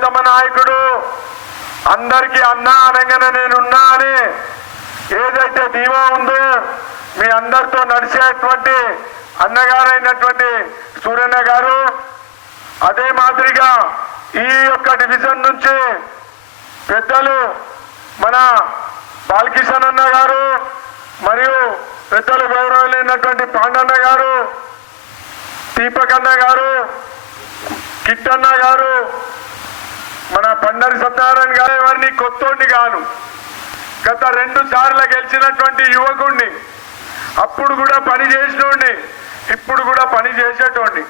ప్రియతమ నాయకుడు అందరికీ అన్నా అనగానే నేనున్నా అని ఏదైతే ధీమా ఉందో మీ అందరితో నడిచేటువంటి అన్నగారైనటువంటి సూర్యన్న గారు, అదే మాదిరిగా ఈ యొక్క డివిజన్ నుంచి పెద్దలు మన బాలకిషన్ అన్న గారు మరియు పెద్దలు గౌరవమైనటువంటి పాండన్న గారు, దీపక్ అన్న గారు, కిట్టన్న గారు, మన పండరి సత్యనారాయణ గారు, ఎవరిని కొత్తోండి గాను గత 2 సార్లు గెలిచినటువంటి యువకుడిని, అప్పుడు కూడా పని చేసినోడిని, ఇప్పుడు కూడా పని చేసేటోడిని.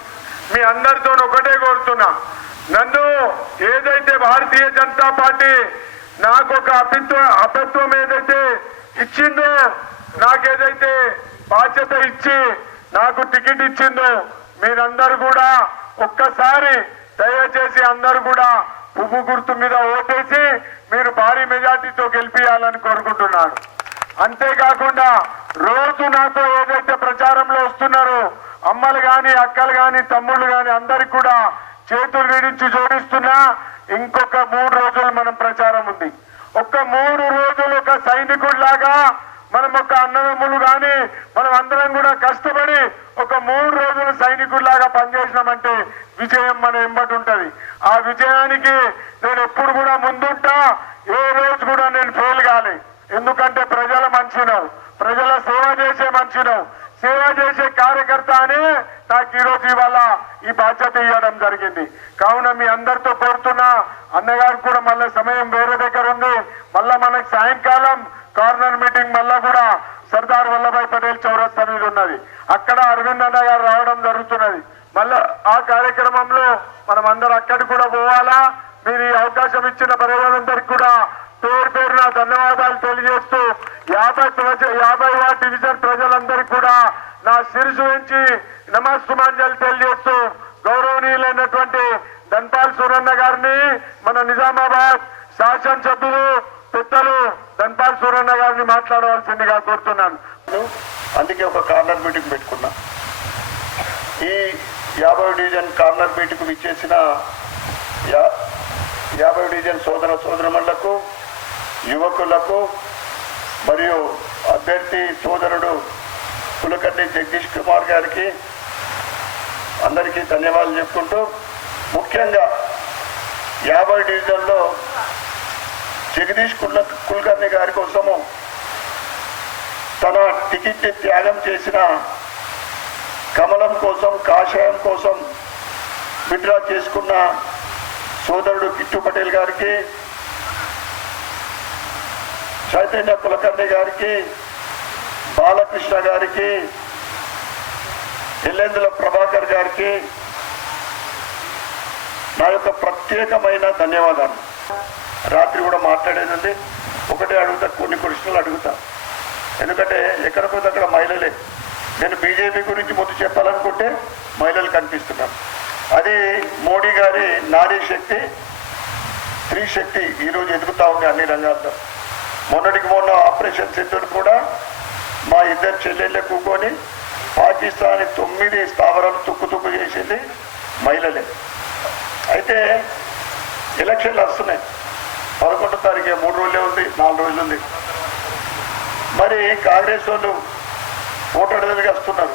మీ అందరితో ఒకటే కోరుతున్నా, నన్ను ఏదైతే భారతీయ జనతా పార్టీ నాకు ఒక అభత్వం ఏదైతే ఇచ్చిందో, నాకేదైతే బాధ్యత ఇచ్చి నాకు టికెట్ ఇచ్చిందో, మీరందరూ కూడా ఒక్కసారి దయచేసి అందరూ కూడా పువ్వు గుర్తు మీద ఓటేసి మీరు భారీ మెజార్టీతో గెలిపియాలని కోరుకుంటున్నాను. అంతేకాకుండా రోజు నాతో ఏదైతే ప్రచారంలో వస్తున్నారో అమ్మలు కానీ, అక్కలు కానీ, తమ్ముళ్ళు కానీ అందరికి కూడా చేతులు విడించి జోడిస్తున్నా. ఇంకొక 3 రోజులు మనం ప్రచారం ఉంది. ఒక్క 3 రోజులు ఒక సైనికుడిలాగా మనం ఒక అన్నదమ్ములు కానీ మనం అందరం కూడా కష్టపడి ఒక 3 రోజులు సైనికుడిలాగా పనిచేసినామంటే విజయం మన ఎంబటి ఉంటది. ఆ విజయానికి నేను ఎప్పుడు కూడా ముందుంటా. ఏ రోజు కూడా నేను ఫెయిల్ కాలే. ఎందుకంటే ప్రజల మనిషినవు, ప్రజల సేవ చేసే మనిషినవు, సేవ చేసే కార్యకర్త అని నాకు ఈరోజు ఇవాళ ఈ బాధ్యత ఇవ్వడం జరిగింది. కావున మీ అందరితో కోరుతున్నా, అన్నగారు కూడా మళ్ళీ సమయం వేరే దగ్గర ఉంది. మళ్ళా మనకు సాయంకాలం కార్నర్ మీటింగ్ మళ్ళా కూడా సర్దార్ వల్లభాయ్ పటేల్ చౌరస్తా మీద ఉన్నది. అక్కడ అరవింద్ అన్న గారు రావడం జరుగుతున్నది. మళ్ళా ఆ కార్యక్రమంలో మనం అందరూ అక్కడికి కూడా పోవాలా. మీరు ఈ అవకాశం ఇచ్చిన ప్రజలందరికీ కూడా పేరు పేరున ధన్యవాదాలు తెలియజేస్తూ 50వ డివిజన్ ప్రజలందరికీ కూడా నా శిరసు నుంచి నమస్సుమాంజలు తెలియజేస్తూ గౌరవనీయులైనటువంటి ధన్పాల్ సూరన్న గారిని, మన నిజామాబాద్ శాసనసభ్యులు పెద్దలు ధన్పాల్ సూరన్న గారిని మాట్లాడవలసిందిగా కోరుతున్నాను. అందుకే ఒక కార్నర్ మీటింగ్ పెట్టుకున్నా. ఈ 50వ డివిజన్ కార్నర్ మీటింగ్ ఇచ్చేసిన 50వ డివిజన్ సోదరులకు, యువకులకు మరియు అభ్యర్థి సోదరుడు కులకర్ణి జగదీష్ కుమార్ గారికి అందరికీ ధన్యవాదాలు చెప్పుకుంటూ, ముఖ్యంగా 50వ డివిజన్లో జగదీష్ కులకర్ణి గారి కోసము తన టికెట్ త్యాగం చేసిన, కమలం కోసం, కాషాయం కోసం విత్డ్రా చేసుకున్న సోదరుడు కిట్టు పటేల్ గారికి, చైతన్య కులకర్ణి గారికి, బాలకృష్ణ గారికి, ఎల్లెందుల ప్రభాకర్ గారికి నా యొక్క ప్రత్యేకమైన ధన్యవాదాలు. రాత్రి కూడా మాట్లాడేది ఉంది. ఒకటే అడుగుతా, కొన్ని ప్రశ్నలు అడుగుతా. ఎందుకంటే ఎక్కడికో అక్కడ మహిళలే. నేను బీజేపీ గురించి ముందు చెప్పాలనుకుంటే మహిళలు కనిపిస్తున్నాను. అది మోడీ గారి నారీ శక్తి, స్త్రీ శక్తి ఈరోజు ఎదుగుతూ ఉంది అన్ని రంగాల్లో. మొన్నటికి మొన్న ఆపరేషన్ సింధూర్ కూడా మా 2 చెల్లెళ్ళే కూకొని పాకిస్తాన్ 9 స్థావరాలు తుక్కు చేసింది మహిళలే. అయితే ఎలక్షన్లు వస్తున్నాయి. 11వ తారీఖు 3 రోజులే ఉంది, 4 రోజులు ఉంది. మరి కాంగ్రెస్ వాళ్ళు ఓటాడదలుగా వస్తున్నారు.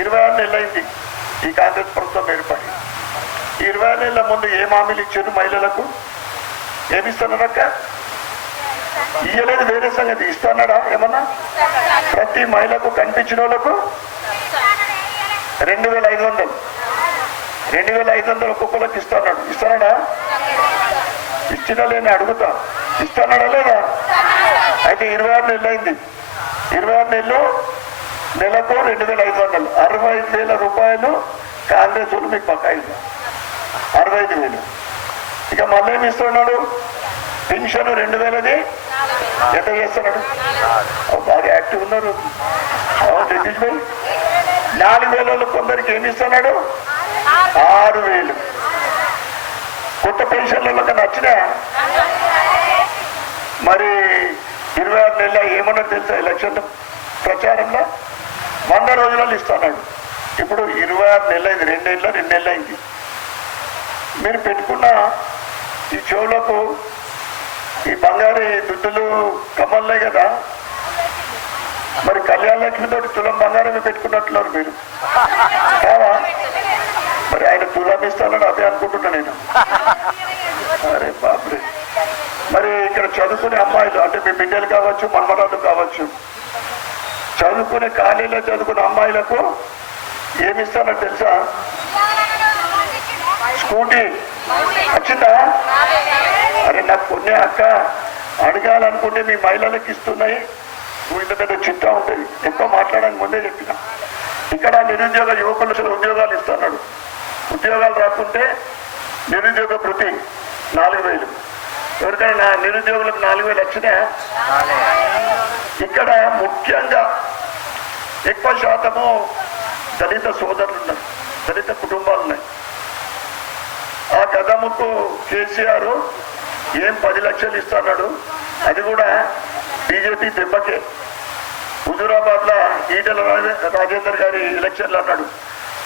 26 నెలలు అయింది ఈ కాంగ్రెస్ ప్రభుత్వం ఏర్పడి. 26 నెలల ముందు ఏం హామీలు ఇచ్చారు మహిళలకు? ఏమిస్తున్నారక్క? ఇయ్యలేదు, వేరే సంగతి. ఇస్తున్నాడా ఏమన్నా? ప్రతి మహిళకు కనిపించిన వాళ్ళకు 2500 ఒక్కొక్కరికి ఇస్తున్నాడు. ఇస్తున్నాడా? ఇచ్చినా లేని అడుగుతా, ఇస్తున్నాడా లేదా? అయితే 26 నెలలు అయింది. 26 నెలలు నెలకు 2500, 65,000 రూపాయలు కాంగ్రెస్ వాళ్ళు మీకు బకాయిలు. 65,000. ఇక మళ్ళీ ఏమి ఇస్తున్నాడు? పెన్షన్ 2,000ది ఎంత చేస్తున్నాడు? బాగా యాక్టివ్ ఉన్నారు జగదీష్ భాయ్. 4,000 కొందరికి ఏమి ఇస్తున్నాడు? 6,000. కొత్త పెన్షన్లకు నచ్చినా మరి 26 నెలల ఏమన్నా తెలుసా? ఎలక్షన్ ప్రచారంలో 100 రోజులలో ఇస్తున్నాడు. ఇప్పుడు 26 నెలలు అయింది. 2 నెలలు అయింది. మీరు పెట్టుకున్న ఈ చెవులకు ఈ బంగారు దుద్దులు కమ్మలే కదా, మరి కళ్యాణ లక్ష్మితో తులం బంగారమే పెట్టుకున్నట్లున్నారు మీరు కావా? మరి ఆయన తులం ఇస్తానని అదే అనుకుంటున్నా నేను. అరే బాబురే, మరి ఇక్కడ చదువుకునే అమ్మాయిలు అంటే మీ బిడ్డలు కావచ్చు, మన్మరాలు కావచ్చు, చదువుకునే కాలేజీలో చదువుకునే అమ్మాయిలకు ఏమిస్తానో తెలుసా? స్కూటీ వచ్చిందా? అరే నాకు కొన్ని అక్క అడగాలనుకుంటే మీ మహిళలకు ఇస్తున్నాయి, నువ్వు ఇంత పెద్ద చిట్టా ఉంటుంది, ఎక్కువ మాట్లాడడానికి ముందే చెప్పిన. ఇక్కడ నిరుద్యోగ యువకులకు ఉద్యోగాలు ఇస్తున్నాడు. ఉద్యోగాలు రాకుంటే నిరుద్యోగ భృతి 4,000. ఎవరికైనా నిరుద్యోగులకు 4,000 వచ్చినా? ఇక్కడ ముఖ్యంగా ఎక్కువ శాతము దళిత సోదరులు ఉన్నారు, దళిత కుటుంబాలు ఉన్నాయి. ఆ కదముకు కేసీఆర్ ఏం 10 లక్షలు ఇస్తున్నాడు, అది కూడా బీజేపీ దెబ్బకే. హుజూరాబాద్ లో ఈటెల రాజేందర్ గారి ఎలక్షన్లు అన్నాడు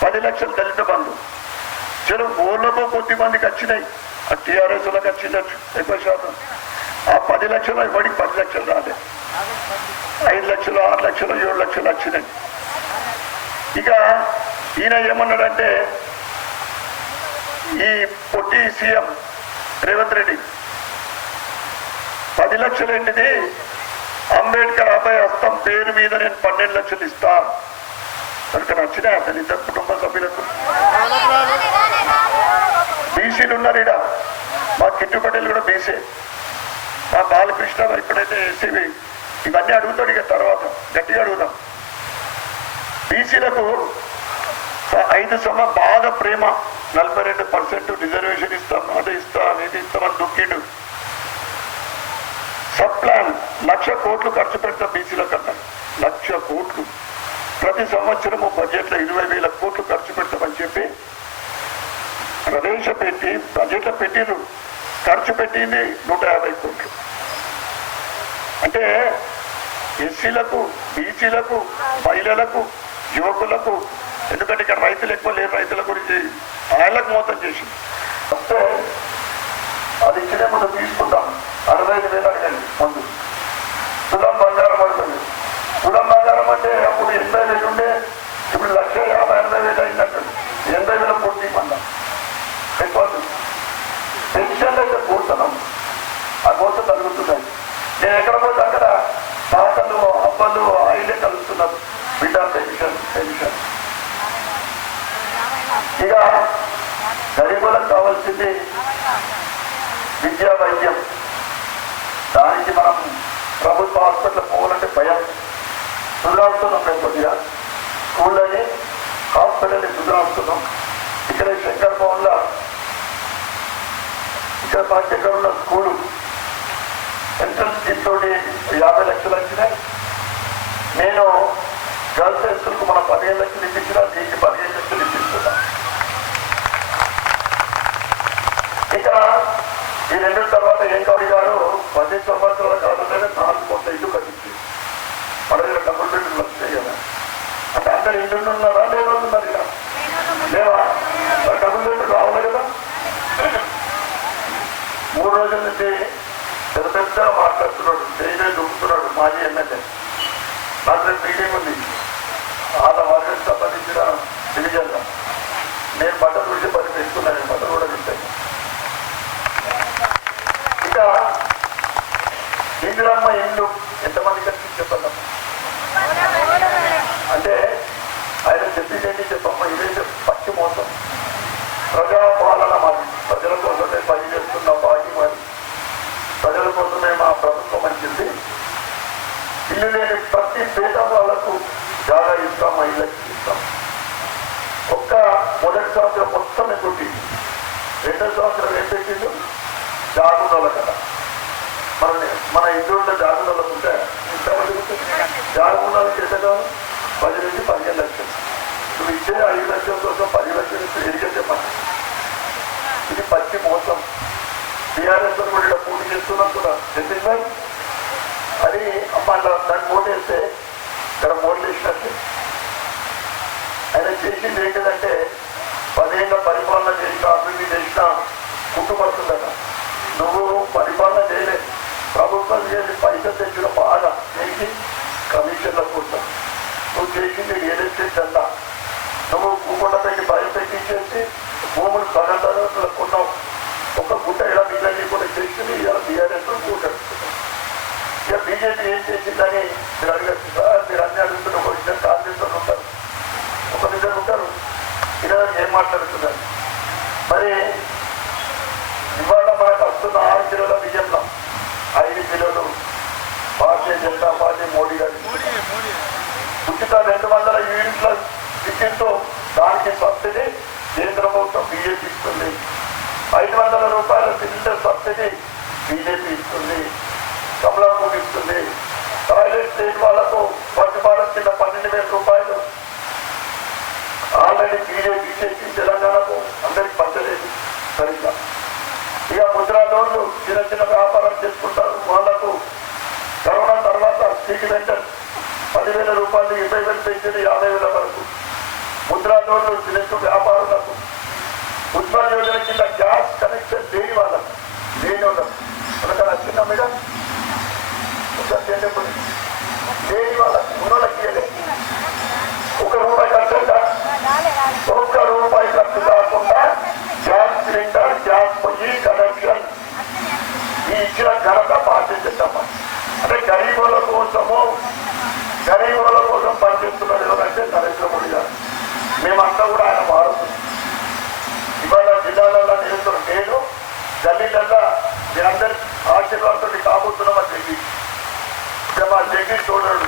10 లక్షలు దళిత బంధు. చలో ఊళ్ళకు కొద్ది మందికి వచ్చినాయి, ఆ టీఆర్ఎస్ లకు వచ్చిండొచ్చు ఎక్కువ శాతం. ఆ 10 లక్షలు ఇవ్వడికి 10 లక్షలు రాలే, 5 లక్షలు 6 లక్షలు 7 లక్షలు వచ్చినాయి. ఇక ఈయన ఏమన్నాడంటే, ఈ పొట్టి సీఎం రేవంత్ రెడ్డి 10 లక్షలు ఏంటిది, అంబేద్కర్ అభయ హస్తం పేరు మీద నేను 12 లక్షలు ఇస్తా. సరిగ్గా నచ్చినా దళిత కుటుంబ సభ్యులకు. బీసీలు ఉన్నారు ఇక్కడ, మా కిట్టు పటేల్ కూడా బీసీ, మా బాలకృష్ణ ఇప్పుడైతే ఎస్సీవి, ఇవన్నీ అడుగుతాడు. ఇక తర్వాత గట్టిగా అడుగుదాం. బీసీలకు 5 సంవత్సరాలు బాగా ప్రేమ, 42% రిజర్వేషన్ ఇస్తాం, అది ఇస్తాం, ఇది ఇస్తామని దుఃఖిడు. సబ్ ప్లాన్ 1,00,000 కోట్లు ఖర్చు పెడతాం బీసీల కన్నా, 1,00,000 కోట్లు. ప్రతి సంవత్సరము బడ్జెట్లో 20,000 కోట్లు ఖర్చు పెడతామని చెప్పి ప్రవేశపెట్టి బడ్జెట్లో పెట్టిరు. ఖర్చు పెట్టింది 150 కోట్లు. అంటే ఎస్సీలకు, బీసీలకు, మహిళలకు, యువకులకు, ఎందుకంటే ఇక్కడ రైతులు ఎక్కువ లేరు, రైతుల గురించి ఆయనకు మోసం చేసి అంటే అది ఇచ్చినే ముందు తీసుకుంటాం. 65,000 అడగండి ముందు. తులం బంగారం పడుతుంది. తులం బంగారం అంటే అప్పుడు 80,000 ఉండే, ఇప్పుడు 1,50,000 అయినట్టు 80,000 పూర్తి మళ్ళా ఎక్కువ. పెన్షన్లు అయితే కూర్చున్నాం, ఆ కోస తగ్గుతున్నాయి. నేను ఎక్కడ పోతే అక్కడ తాతలు అబ్బలు ఆయిలే కలుస్తున్నారు, బిడ్డ పెన్షన్ పెన్షన్. ఇక గరీబులకు కావాల్సింది విద్యా వైద్యం. దానికి మనం ప్రభుత్వ హాస్పిటల్ పోవాలంటే భయం. సుధరాస్తున్నాం మేము కొద్దిగా, స్కూళ్ళని హాస్పిటల్ని సుధరాస్తున్నాం. ఇక్కడ శంకర్ భవన్లో ఇక్కడ మాకు దగ్గర ఉన్న స్కూలు ఎంట్రన్స్ దీంతో 50 లక్షలు వచ్చినాయి. నేను గర్ల్స్ హై స్కూల్కు మనం 15 లక్షలు ఇప్పించినా, దీనికి 15 లక్షలు ఇప్పిస్తున్నా. ఇక ఈ 2 తర్వాత ఏం కావాలి గారు 10 సంవత్సరాల కాలంలోనే 4 కోట్ల ఇల్లు కట్టించింది. మన దగ్గర డబ్బులు పెట్టి వస్తాయి కదా, అంటే అందరు ఇల్లు ఉన్నారా లేవన్నారు ఇక లేవా? డబ్బులు పెట్టి రావాలి కదా. 3 రోజుల నుంచి పెద్ద పెద్దగా మాట్లాడుతున్నాడు, చేయలే దుక్కుతున్నాడు మాజీ ఎమ్మెల్యే. నాకు మీటింగ్ ఉంది వాళ్ళ వర్గం సంబంధించిన డివిజన్లో. నేను బట్టలు విడిచి పని పెట్టుకున్నాను, బట్టలు కూడా వింటాను. ఇక ఇందిరమ్మ ఇల్లు ఎంతమంది కలిసి చెప్పాలి అంటే ఆయన చెప్పిందేంటి చెప్పమ్మ, ఇదే పచ్చి మోసం. ప్రజాపాలన మాది, ప్రజల కోసమే పని చేస్తున్న పార్టీ మరి, ప్రజల కోసమే మా ప్రభుత్వం అని చెప్పి ఇల్లు లేని ప్రతి పేద వాళ్లకు జాగా ఇస్తాం, మహిళకి ఇస్తాం. మొదటి సంవత్సరం మొత్తం కొట్టి 2వ సంవత్సరం ఏం పెట్టిండు జాగుండాల కదా. మన ఇంట్లో జాగుండాలకు ఉంటే జాగుండాలకు చేసేగా 10 నుంచి 15 లక్షలు. నువ్వు ఇచ్చే 5 లక్షల కోసం 10 లక్షలు ఎరికే చెప్పండి. ఇది పచ్చి మోసం. టీఆర్ఎస్ కూడా ఇక్కడ పోటీ చేస్తున్నాం కూడా ఎందుకు అది అమ్మ దాన్ని ఓటేస్తే ఇక్కడ ఓట్లు వేసినట్టు. ఆయన చేసింది ఏంటంటే 10 ఏళ్ళ పరిపాలన చేసిన, అభివృద్ధి చేసిన కుట్టుపడుతుందట. నువ్వు పరిపాలన చేయలే, ప్రభుత్వం చేసి పైసలు తెచ్చిన బాగా నీకు కమిషన్ల కోసం నువ్వు చేసింది రియల్ ఎస్టేట్ అంతా. నువ్వు కూకుండా పెట్టి భయం పెట్టించేసి భూములు సగం కొన్నావు. ఒక గుట్ట ఇలా మిగిలిన కూడా చేసింది ఇలా బీఆర్ఎస్ కూటడుతున్నావు. ఇక బీజేపీ ఏం చేసిందని మీరు అడగచ్చు సార్. మీరు అన్ని అడుగుతున్న ఒక ఇద్దరు కాంగ్రెస్ ఉంటారు, ఒక ఇద్దరు ఉంటారు, ఇలా ఏం మాట్లాడుతున్నారు. మరి ఇవాళ మనకు వస్తున్న 6 కిలోల బియ్యంలో 5 కిలోలు భారతీయ జనతా పార్టీ మోడీ గారి ఉచిత 200 యూనిట్ల విద్యుత్తో దానికి సబ్సిడీ కేంద్ర ప్రభుత్వం బీజేపీ ఇస్తుంది. 500 రూపాయల సిలిండర్ సబ్సిడీ బీజేపీ ఇస్తుంది, కమలాపూర్ ఇస్తుంది. టాయిలెట్ స్టేట్ వాళ్లకు స్వచ్ఛ భారత్ కింద 12,000 రూపాయలు ఆల్రెడీ బీజేపీ చేసి తెలంగాణకు అందరికి పంచలేదు సరిగ్గా. ఇక ముద్రా లోన్లు చిన్న చిన్న వ్యాపారం చేసుకుంటారు వాళ్లకు కరోనా తర్వాత స్ట్రీట్ వెంటర్ 10,000 రూపాయలు 20,000 పెంచింది 50,000 వరకు. ముద్రా లోన్లు చిన్న చిన్న వ్యాపారులకు, ఉజ్వల్ యోజన కింద గ్యాస్ కనెక్షన్ లేని వాళ్ళకు, లేని వాళ్ళకు మనకు నచ్చిన మీద లేని వాళ్ళకు ఉన్నోళ్ళకి ఇవ్వలేదు. 1 రూపాయి ఖర్చు, 1 రూపాయి ఖర్చు కాకుండా గ్యాస్ సిలిండర్, గ్యాస్ పొయ్యి కనెక్షన్ ఈ ఇచ్చిన ఘనత పాటించమ్మా. అంటే గరీబుల కోసం పనిచేస్తున్నారు ఎవరంటే నరేంద్ర మోడీ గారు. మేమంతా కూడా ఆయన వాడుతున్నాం. ఇవాళ జిల్లాలలో నిలుస్తున్న నేను గల్లీలలో మీ అందరి ఆశీర్వాదంతో కాబోతున్నాం. మా జగదీష్ చూడడు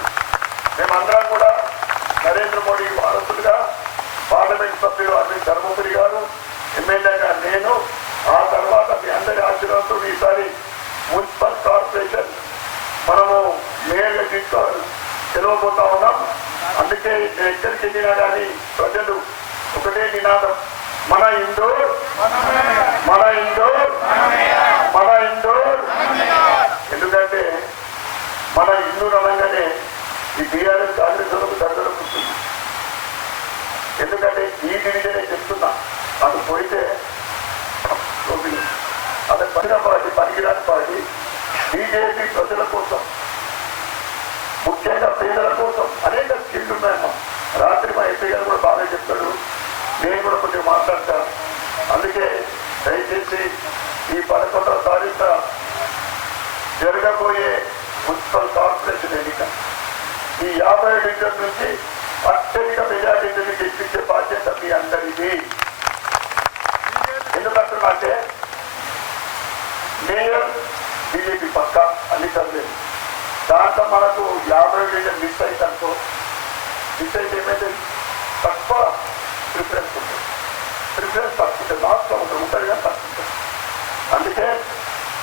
మేమందరం కూడా నరేంద్ర మోడీ వారసులుగా పార్లమెంట్ సభ్యులు అరవింద్ ధర్మపురి గారు, ఎమ్మెల్యేగా నేను, ఆ తర్వాత మీ అందరి ఆశీర్వాదంతో ఈసారి మున్సిపల్ కార్పొరేషన్ మనము మేయర్గా గెలవబోతా ఉన్నాం. అందుకే ఎక్కడికి వెళ్ళినా కానీ ప్రజలు ఒకటే నినాదం, మన ఇండోర్, మన ఇండోర్, మన ఇండోర్. ఎందుకంటే మన ఇల్లు అనగానే ఈ బీఆర్ఎస్ కాంగ్రెస్ దగ్గర కూర్చుంది. ఎందుకంటే ఈ డివిజనే చెప్తున్నా, అది పోయితే అది పనికిరాని పార్టీ, పనికిరాని పార్టీ. బీజేపీ ప్రజల కోసం, ముఖ్యంగా పేదల కోసం అనేక స్కీమ్లు ఉన్నాయమ్మా. రాత్రి మా ఎంపీ గారు కూడా బాగా చెప్తాడు, నేను కూడా కొంచెం మాట్లాడతా. అందుకే దయచేసి ఈ 11వ తారీఖు జరగబోయే మున్సిపల్ కార్పొరేషన్ ఎన్నిక ఈ 50 డివిజన్ నుంచి అత్యధిక మెజార్టీని గెలిపించే బాధ్యత మీ అందరిది. ఎందుకంటున్నాంటే మేయర్ బీజేపీ పక్క అన్ని చదివేది. దాంట్లో మనకు 50 డివిజన్ మిస్ అయితే ఏమైతే తక్కువ ప్రిఫరెన్స్ ఉంటుంది. ప్రిఫరెన్స్ తక్కువ లాస్ట్లో ఉంటుంది కానీ తక్కువ. అందుకే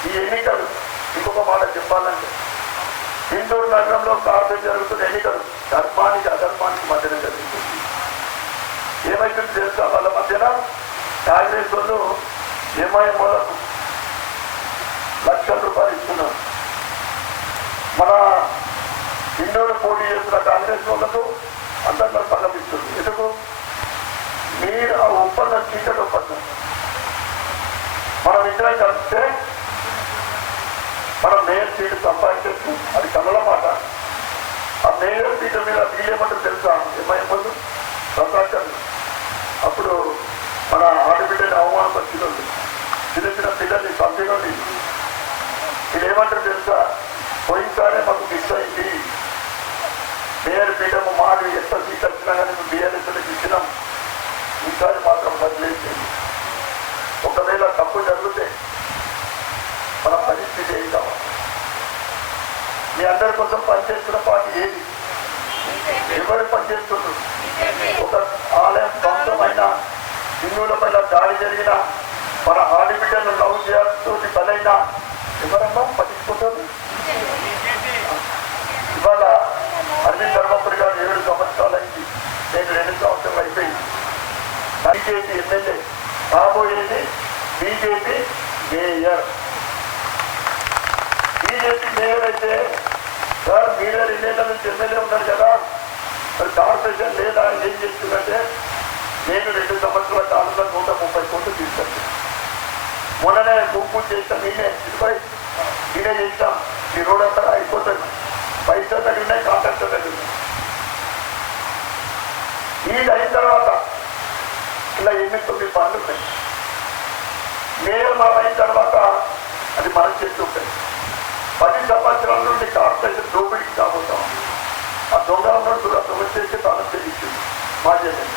ఈ ఎన్నికలు ఇంకొక మాట చెప్పాలంటే ఇందూరు నగరంలో కార్పొరేట్ జరుగుతున్న ఎన్నికలు ధర్మానికి అధర్మానికి మధ్యన జరుగుతుంది. ఏమైతుంది తెలుసా, వాళ్ళ మధ్యన కాంగ్రెస్ వాళ్ళు ఎంఐఎం వాళ్ళకు లక్షల రూపాయలు ఇస్తున్నారు. మన ఇండోరు పోటీ చేస్తున్న కాంగ్రెస్ వాళ్ళకు అందరిలో పదం ఇస్తుంది. ఎందుకు? మీరు ఆ ఒప్పందం చీకటి ఒప్పందం మనం ఇద్దరం కలిస్తే మనం మేయర్ సీటు సంపాదించచ్చు. అది కళ్ళ మాట. ఆ మేయర్ సీటు మీద వీళ్ళేమంటారు తెలుసా, ఏమైపోదు ప్రసాద్. అప్పుడు మన ఆడబిడ్డని అవమానపరిచిన చిన్న చిన్న పిల్లల్ని పంపిణీ వీళ్ళు ఏమంటారు తెలుసా, పోయినసారే మాకు మిస్ అయింది మేయర్ పీఠము మాది ఎంత సీట్ వచ్చినా కానీ మేము బీఆర్ఎస్కి ఇచ్చినాం, ఈసారి మాత్రం బదిలేదు. ఒకవేళ తప్పు జరిగితే మన పరిస్థితి ఏం కావాలి? మీ అందరి కోసం పనిచేస్తున్న పార్టీ ఏది? ఎవరు పనిచేస్తున్నారు? ఒక ఆలయం సొంతమైన హిందువులపై దాడి జరిగిన మన ఆడబిడ్డను లవ్ చేస్తూ బలైనా ఎవరన్నా పట్టించుకుంటారు? ఇవాళ అరవింద్ ధర్మపురి గారు 7 సంవత్సరాలు అయింది, నేను 2 సంవత్సరాలు అయిపోయింది. బీజేపీ ఎమ్మెల్యే, కాబోయేది బీజేపీ మేయర్. బీజేపీ మేయర్ అయితే సార్ మీరే 2 ఏళ్ల నుంచి ఎమ్మెల్యే ఉన్నారు కదా, మరి కార్పొరేషన్ లేదా ఏం చేస్తుందంటే నేను 2 సంవత్సరాల కాలంలో 130 కోట్లు తీసుకొచ్చాను. మొన్ననే పూజ చేస్తాం, నేనే ఇదిపోయి నేనే చేస్తాం. ఈ రోడ్ అంతా అయిపోతుంది. పైసలు తగిలినాయి, కాంట్రాక్టర్ తగిలినాయి. ఇది అయిన తర్వాత ఇలా 8-9 పనులు ఉన్నాయి. మేయర్ మనం అయిన తర్వాత అది మన చేస్తూ ఉంటాయి. 10 సంవత్సరాల నుండి కార్పొరేషన్ దోపిడీకి కాబోతాం. ఆ దొంగ ఉన్నట్టు ఆ దొంగ చేసి తాను చేయించింది. మా చేయండి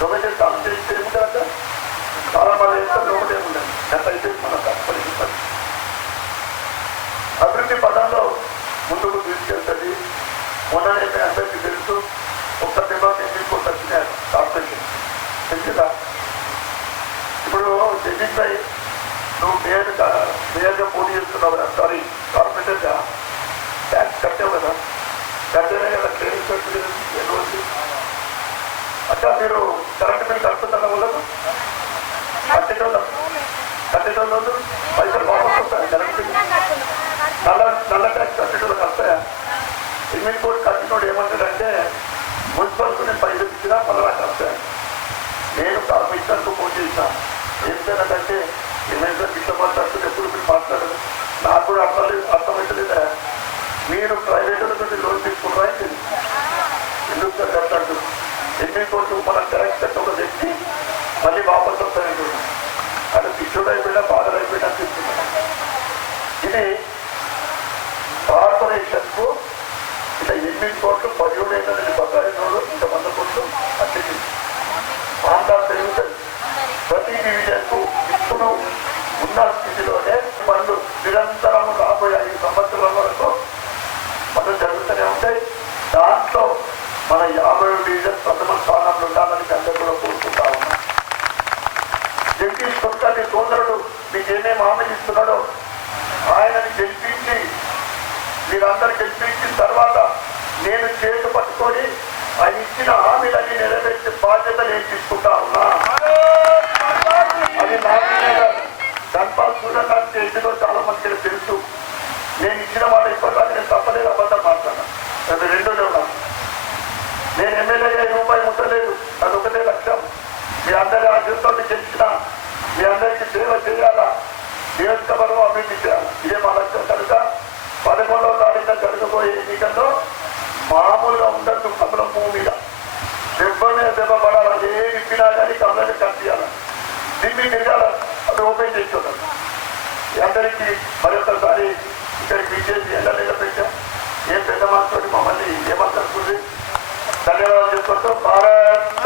దొంగ చేసి తాను చేయిస్తే ఏమిటంటే చాలా మంది వేస్తే దొంగటే ఉండదు. ఎంత అయితే మన పరిస్థితి అభివృద్ధి పదంలో ముందుకు తీసుకెళ్తుంది. మొన్ననే మీ అందరికీ తెలుసు, ఒక్క దెబ్బకి మీకు వచ్చినాయి కార్పొరేషన్ తెలిసిందా. ఇప్పుడు జడ్జిపై నువ్వు మేయర్గా పోటీ చేస్తున్నావు కదా, సారీ కార్పొరేటర్గా ట్యాక్స్ కట్టావు కదా, కట్టేనే కదా ట్రైనింగ్ సర్టిఫికేట్ ఎన్ని అట్లా మీరు కరెంట్ బిల్ కడుతున్న వాళ్ళకు కట్టేటోళ్ళు పైసలు బాగుంటాయి. కరెంట్ బిల్ నల్ల ట్యాక్స్ కట్టేటోళ్ళకి వస్తాయా? 8 కోట్లు కట్టినోడు ఏమంటాడంటే మున్సిపల్కు నేను పైసలు ఇచ్చినా పనులకు వస్తాయి. నేను కార్పొరేషన్కు పోటీ చేశాను. ఏంటంటే ఏమైనా ఇష్టపడతాడు ఎప్పుడు మీరు మాట్లాడదు. నాకు కూడా అర్థమవుతలేదా? మీరు ప్రైవేటుల నుండి లోన్ తీసుకున్నారా ఎందుకు కట్టాడు? 8 కోట్లు మన ట్యాక్స్ కట్ట ఒక వ్యక్తి మళ్ళీ వాపసు వస్తాయంటున్నాడు. అది శిష్యుడు అయిపోయినా బాధలు అయిపోయినా తీసుకున్నాడు. ఇది కార్పొరేషన్కు ఇట్లా 8 కోట్లు 17 బకాయినోడు ఇంత 100 కోట్లు అట్లకి ఆంధ్ర పెరుగుతుంది. ప్రతి డివిజన్కు ఇప్పుడు ఉన్న స్థితిలోనే పనులు నిరంతరం రాబోయే 5 సంవత్సరాల వరకు పనులు జరుగుతూనే ఉంటాయి. దాంట్లో మన 50 డివిజన్ ప్రథమ స్థానంలో ఉండాలని అందరూ కూడా కోరుకుంటా ఉన్నాం. జగదీష్ కొత్తని సోదరుడు మీకు ఏమేమి హామీలు ఇస్తున్నాడో ఆయనని గెలిపించి మీరందరూ గెలిపించిన తర్వాత నేను చేతి పట్టుకొని ఆయన ఇచ్చిన హామీలన్నీ నెరవేర్చే బాధ్యత నేను తీసుకుంటా ఉన్నా. అది నాకు ధన్పాల్ సూర్యకాంత్ చేతిలో చాలా మందికి తెలుసు. నేను ఇచ్చిన మాట ఇప్పటిదాకా నేను తప్పలేదు, అబద్ధం మాట్లాడాను. అది 2 ఉన్నాను. నేను ఎమ్మెల్యేగా రూపాయి ముట్టలేదు. అది ఒకటే లక్ష్యం. మీ అందరి ఆశీర్తో గెలిచిన మీ అందరికీ సేవ చేయాలా, నియోజకవర్గం అభివృద్ధి చేయాలి. ఇదే మా లక్ష్యం. కనుక 11వ తారీఖున జరగబోయే ఎన్నికల్లో మామూలుగా ఉండద్దు. కమలం పువ్వు మీద దెబ్బ మీద దెబ్బ పడాలి. అది ఏ ఇప్పినా కానీ కమలని కట్టియాలి, దిమ్మి తిరగాల. అది ఓపెన్ చేస్తున్నాం. అందరికీ మరొకసారి ఇక్కడికి విచ్చేసి ఎండలేక పెట్టాం. ఏం పెద్ద మనసుతోటి మమ్మల్ని ఏమంటారు ధన్యవాదాలు చెప్పుకుంటూ భారత్